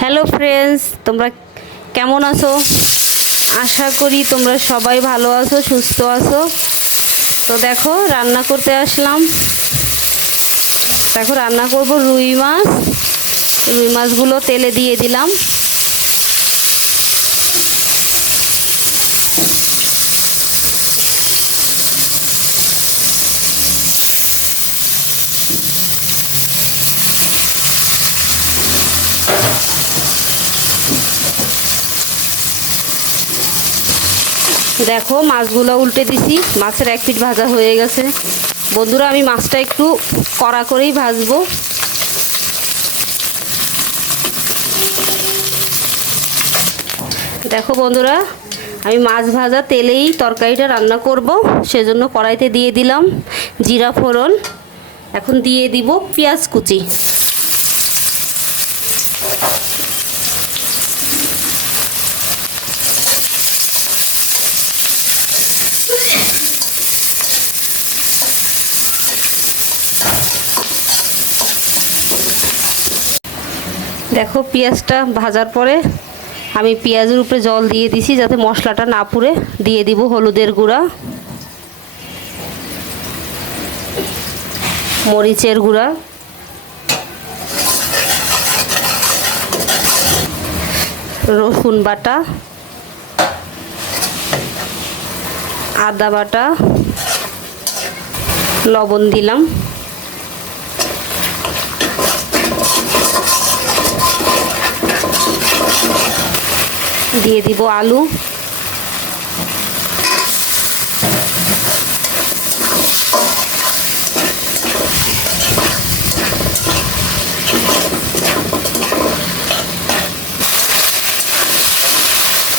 Hello friends তোমরা কেমন আছো? আশা করি তোমরা সবাই ভালো আছো, সুস্থ আছো। তো দেখো, রান্না করতে আসলাম। দেখো, রান্না করব রুই মাছ। রুই মাছগুলো তেলে দিয়ে দিলাম। দেখো, মাছগুলো উল্টে দিছি। মাছের এক পিঠ ভাজা হয়ে গেছে। বন্ধুরা, আমি মাছটা একটু কড়া করেই ভাজবো। দেখো বন্ধুরা, আমি মাছ ভাজা তেলেই তরকারিটা রান্না করব। সেজন্য কড়াইতে দিয়ে দিলাম জিরা ফোড়ন। এখন দিয়ে দিব পেঁয়াজ কুচি। দেখো, পেঁয়াজটা ভাজার পরে আমি পেঁয়াজের উপরে জল দিয়ে দিছি, যাতে মশলাটা না পুড়ে। দিয়ে দিব হলুদের গুঁড়া, মরিচের গুঁড়া। রসুন বাটা, আদা বাটা, লবণ দিলাম। দিয়ে দিব আলু।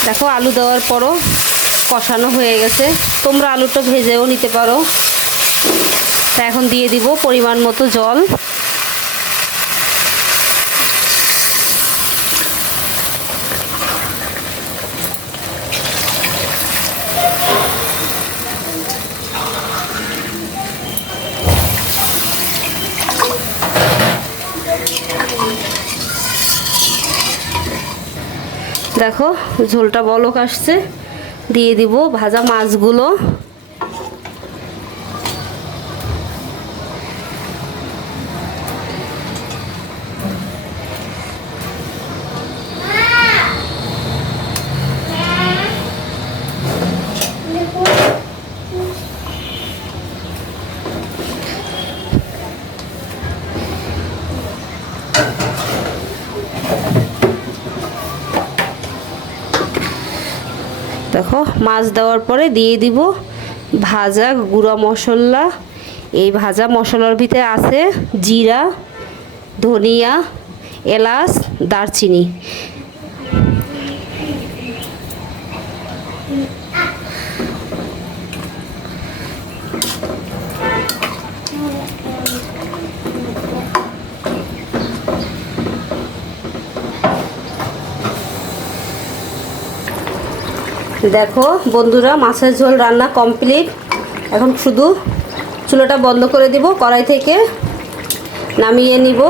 দেখো আলু দেওয়ার পরও কষানো হয়ে গেছে। তোমরা আলুটা ভেজেও নিতে পারো। তা এখন দিয়ে দিব পরিমাণ মতো জল। দেখো ঝোলটা বলক আসছে। দিয়ে দিব ভাজা মাছগুলো। দেখো, মাছ দেওয়ার পরে দিয়ে দিব ভাজা গুঁড়া মশলা। এই ভাজা মশলার ভিতরে আছে জিরা, ধনিয়া, এলাচ, দারচিনি। দেখো, বন্ধুরা, মাছের ঝোল রান্না কমপ্লিট এখন শুধু চুলোটা বন্ধ করে দিব, কড়াই থেকে নামিয়ে নিব।